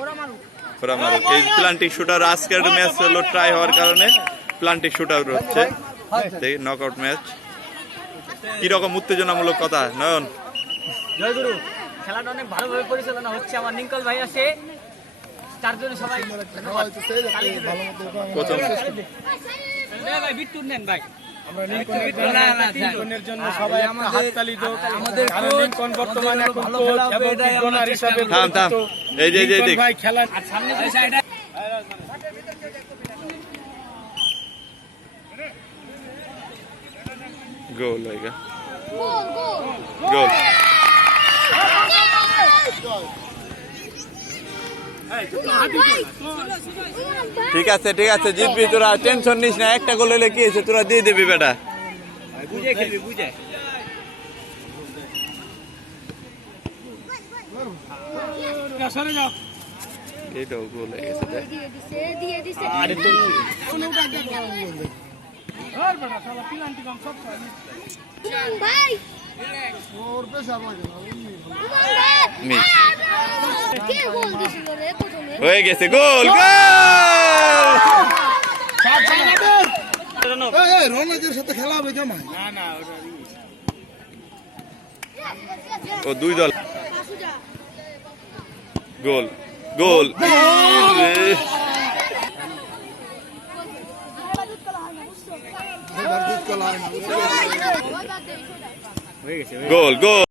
ওরা মারুক। এই প্লান্টিক শুটার আজকের ম্যাচ হলো ট্রাই হওয়ার কারণে প্লান্টিক শুটার হচ্ছে নকআউট ম্যাচ। কিরকম উত্তেজনামূলক কথা নয়ন? জয়গুরু, খেলাটা অনেক ভালোভাবে পরিচালনা হচ্ছে। আমার নিকল ভাই আছে, তার জন্য সবাই প্রথম ভাই বিট্টুর নেন ভাই। আমরা লিঙ্কনের জন্য সবাই একটা হাততালি দাও। আমাদের লিঙ্কন বর্তমানে এখন কোচ এবং বিজ্ঞানী হিসেবে থাম এই যে ভাই খেলা আর সামনে যে সাইডে গোল হয়েগা, গোল। ঠিক আছে জিতবি তোরা, টেনশন নিস না। একটা গোল হলে কি হয়েছে, তোরা দিয়ে দিবি বেটা। বুঝে খেলবি, বুঝে। এটাও গোল হয়ে গেছে। আরে তুমি ভাই কে গোল দিছিল রে প্রথমে? হয়ে গেছে গোল, গোল। রোনালদোর সাথে খেলা হবে জামাই? ও দুই দল, গোল গোল। গোল গোল।